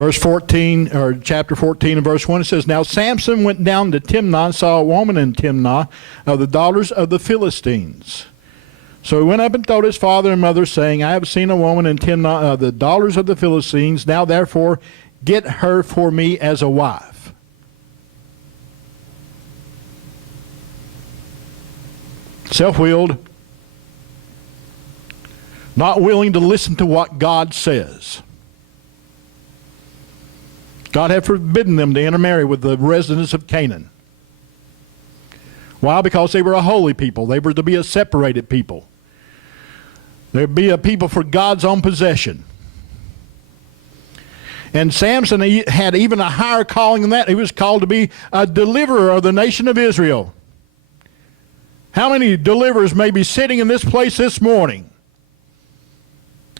Verse 14, or chapter 14 and verse 1, it says, Now Samson went down to Timnah and saw a woman in Timnah of the daughters of the Philistines. So he went up and told his father and mother, saying, I have seen a woman in Timnah of the daughters of the Philistines. Now therefore get her for me as a wife. Self-willed, not willing to listen to what God says. God had forbidden them to intermarry with the residents of Canaan. Why? Because they were a holy people. They were to be a separated people. They would be a people for God's own possession. And Samson had even a higher calling than that. He was called to be a deliverer of the nation of Israel. How many deliverers may be sitting in this place this morning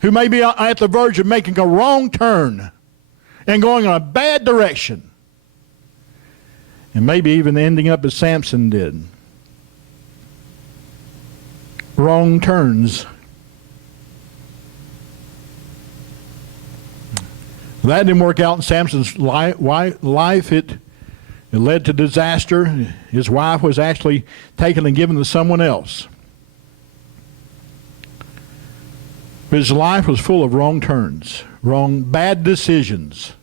who may be at the verge of making a wrong turn and going in a bad direction, and maybe even ending up as Samson did? Wrong turns. That didn't work out in Samson's life. It led to disaster. His wife was actually taken and given to someone else. His life was full of wrong turns, bad decisions.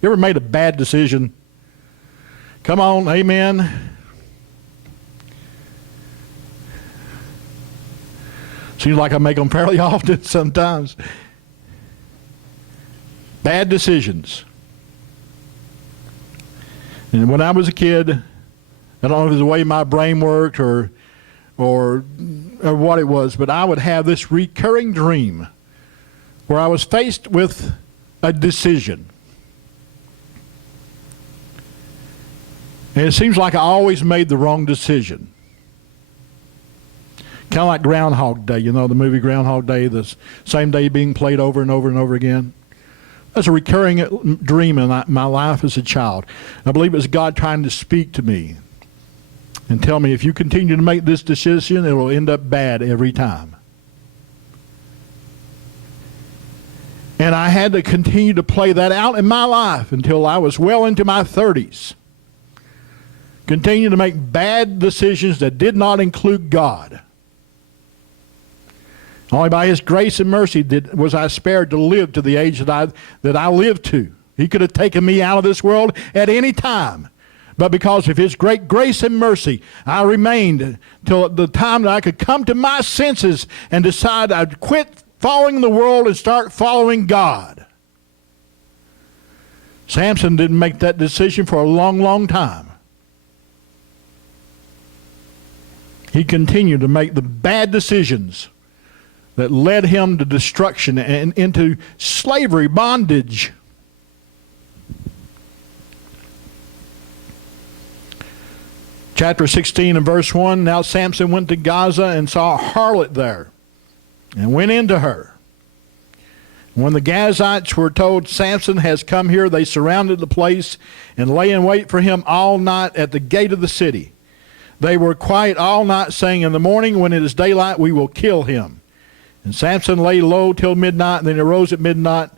You ever made a bad decision? Come on, amen. Seems like I make them fairly often sometimes. Bad decisions. And when I was a kid, I don't know if it was the way my brain worked or what it was, but I would have this recurring dream where I was faced with a decision. And it seems like I always made the wrong decision. Kind of like Groundhog Day, you know, the movie Groundhog Day, the same day being played over and over and over again. That's a recurring dream in my life as a child. I believe it was God trying to speak to me and tell me, if you continue to make this decision, it will end up bad every time. And I had to continue to play that out in my life until I was well into my 30s. Continue to make bad decisions that did not include God. Only by His grace and mercy was I spared to live to the age that I lived to. He could have taken me out of this world at any time. But because of His great grace and mercy, I remained till the time that I could come to my senses and decide I'd quit following the world and start following God. Samson didn't make that decision for a long, long time. He continued to make the bad decisions that led him to destruction and into slavery, bondage. Chapter 16 and verse 1, Now Samson went to Gaza and saw a harlot there, and went into her. When the Gazites were told, Samson has come here, they surrounded the place and lay in wait for him all night at the gate of the city. They were quiet all night, saying, In the morning when it is daylight, we will kill him. And Samson lay low till midnight, and then arose at midnight,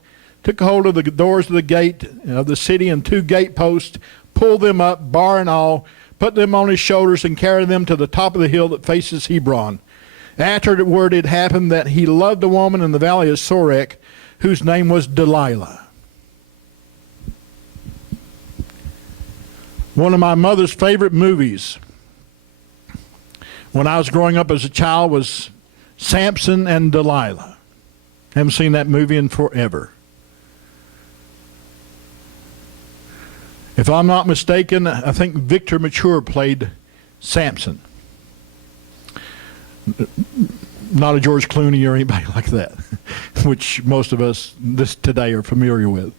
took hold of the doors of the gate of the city and 2 gateposts, pulled them up, bar and all, put them on his shoulders, and carried them to the top of the hill that faces Hebron. Afterward it happened that he loved a woman in the valley of Sorek, whose name was Delilah. One of my mother's favorite movies when I was growing up as a child was Samson and Delilah. Haven't seen that movie in forever. If I'm not mistaken, I think Victor Mature played Samson. Not a George Clooney or anybody like that, which most of us today are familiar with.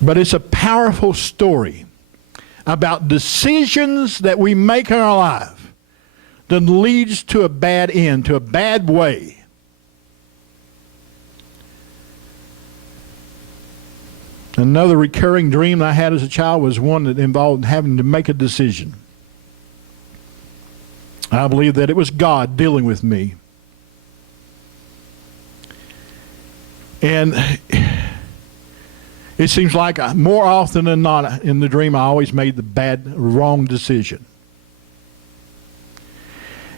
But it's a powerful story about decisions that we make in our life that leads to a bad end, to a bad way. Another recurring dream I had as a child was one that involved having to make a decision. I believe that it was God dealing with me. And it seems like more often than not in the dream I always made the wrong decision.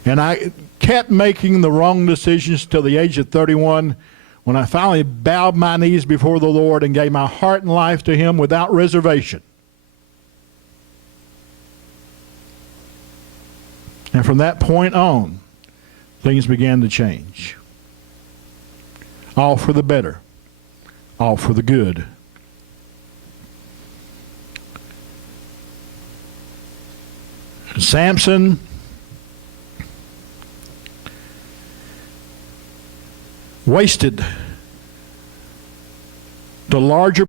And I kept making the wrong decisions till the age of 31, when I finally bowed my knees before the Lord and gave my heart and life to Him without reservation. And from that point on, things began to change. All for the better, all for the good. Samson wasted the larger